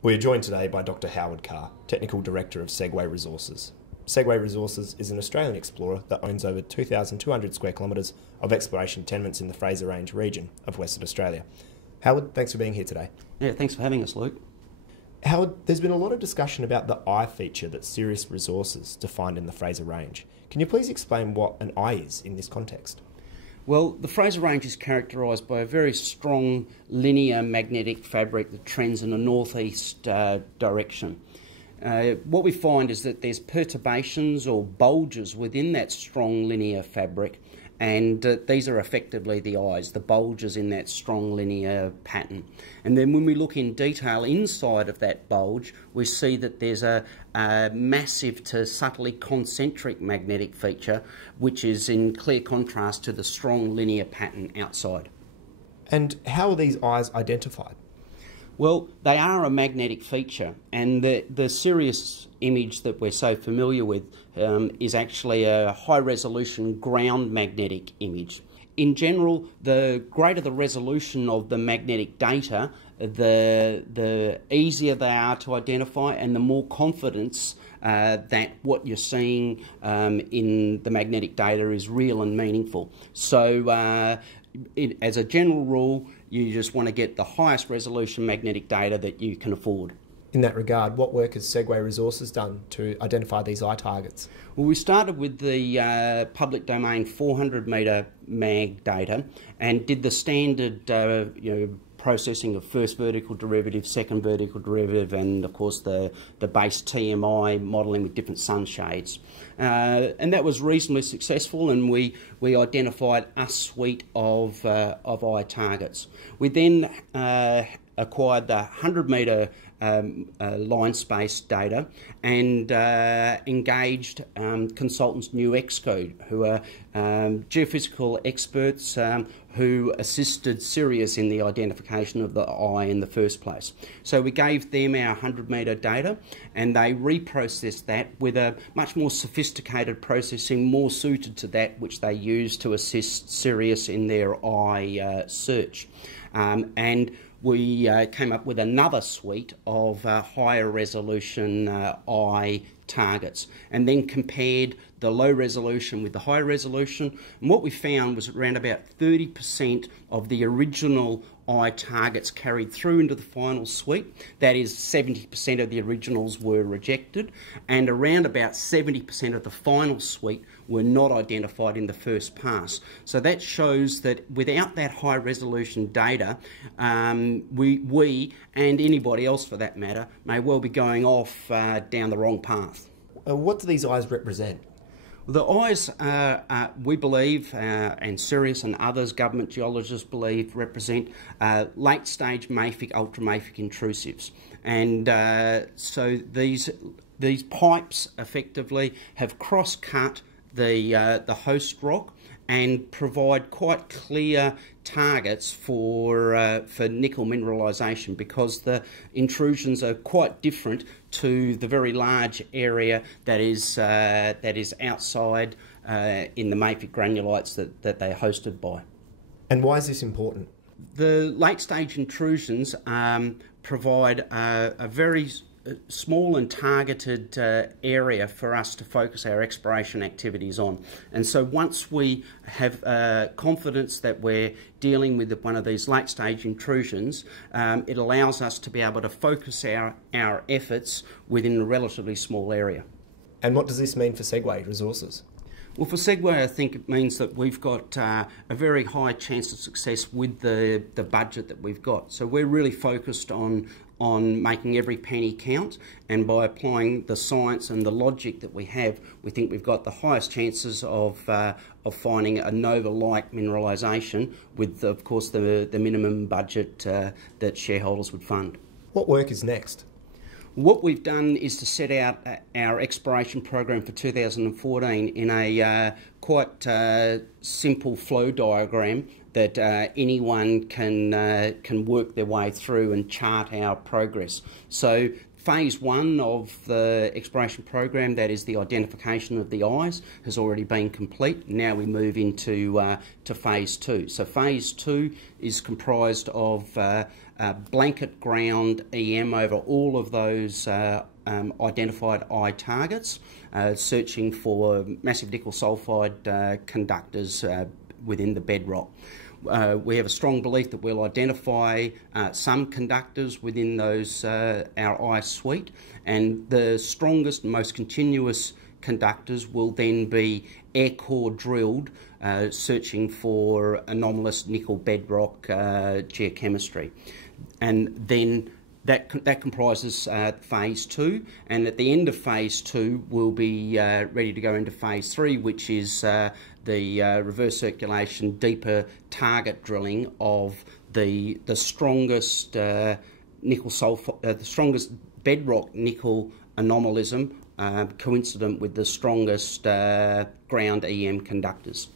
We are joined today by Dr. Howard Carr, Technical Director of Segue Resources. Segue Resources is an Australian explorer that owns over 2,200 square kilometres of exploration tenements in the Fraser Range region of Western Australia. Howard, thanks for being here today. Yeah, thanks for having us, Luke. Howard, there's been a lot of discussion about the eye feature that Sirius Resources defined in the Fraser Range. Can you please explain what an eye is in this context? Well, the Fraser Range is characterised by a very strong linear magnetic fabric that trends in a northeast direction. What we find is that there's perturbations or bulges within that strong linear fabric, and these are effectively the eyes, the bulges in that strong linear pattern. And then when we look in detail inside of that bulge, we see that there's a massive to subtly concentric magnetic feature, which is in clear contrast to the strong linear pattern outside. And how are these eyes identified? Well, they are a magnetic feature, and the Sirius image that we're so familiar with is actually a high-resolution ground magnetic image. In general, the greater the resolution of the magnetic data, the easier they are to identify, and the more confidence that what you're seeing in the magnetic data is real and meaningful. So, as a general rule, you just want to get the highest resolution magnetic data that you can afford. In that regard, what work has Segue Resources done to identify these eye targets? Well, we started with the public domain 400 metre mag data and did the standard processing of first vertical derivative, second vertical derivative, and of course the base TMI modelling with different sunshades. And that was reasonably successful, and we identified a suite of eye targets. We then acquired the 100 metre line space data and engaged consultants New Excode, who are geophysical experts who assisted Sirius in the identification of the eye in the first place. So we gave them our 100 metre data, and they reprocessed that with a much more sophisticated processing, more suited to that which they use to assist Sirius in their eye search. And we came up with another suite of higher resolution eye targets, and then compared the low resolution with the high resolution. And what we found was around about 30% of the original eye targets carried through into the final suite. That is, 70% of the originals were rejected, and around about 70% of the final suite were not identified in the first pass. So that shows that without that high resolution data, we and anybody else for that matter may well be going off down the wrong path. What do these eyes represent? The eyes, we believe, and Sirius and others, government geologists believe, represent late-stage mafic, ultramafic intrusives. And so these pipes effectively have cross-cut the host rock and provide quite clear targets for nickel mineralisation, because the intrusions are quite different to the very large area that is outside in the mafic granulites that they're hosted by. And why is this important? The late stage intrusions provide a very small and targeted area for us to focus our exploration activities on. And so once we have confidence that we're dealing with one of these late stage intrusions, it allows us to be able to focus our efforts within a relatively small area. And what does this mean for Segue Resources? Well, for Segue, I think it means that we've got a very high chance of success with the budget that we've got. So we're really focused on making every penny count, and by applying the science and the logic that we have, we think we've got the highest chances of finding a nova-like mineralisation with, of course, the minimum budget that shareholders would fund. What work is next? What we've done is to set out our exploration program for 2014 in a quite simple flow diagram that anyone can work their way through and chart our progress. So phase one of the exploration program, that is the identification of the eyes, has already been complete. Now we move into to phase two. So phase two is comprised of blanket ground EM over all of those identified eye targets, searching for massive nickel sulfide conductors within the bedrock. We have a strong belief that we'll identify some conductors within those our eye suite, and the strongest and most continuous conductors will then be air core drilled, searching for anomalous nickel bedrock geochemistry. And then that comprises phase 2, and at the end of phase 2 we'll be ready to go into phase 3, which is the reverse circulation deeper target drilling of the strongest nickel sulfide, the strongest bedrock nickel anomalism, coincident with the strongest ground EM conductors.